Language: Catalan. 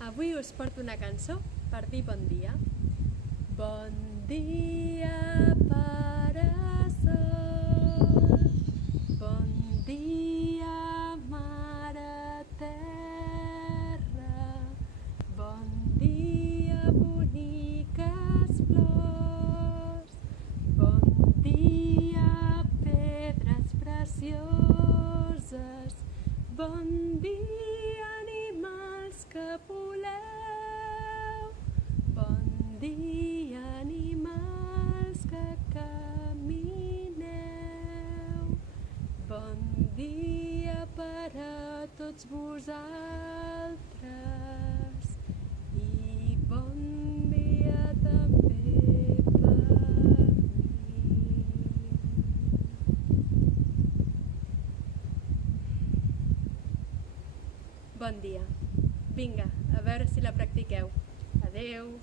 Avui us porto una cançó per dir bon dia. Bon dia, Pare Sol. Bon dia, Mare Terra. Bon dia, boniques flors. Bon dia, pedres precioses. Bon dia, animals que voleu. Bon dia, animals que camineu. Bon dia per a tots vosaltres i bon dia també per mi. Bon dia. Vinga, a veure si la practiqueu. Adeu.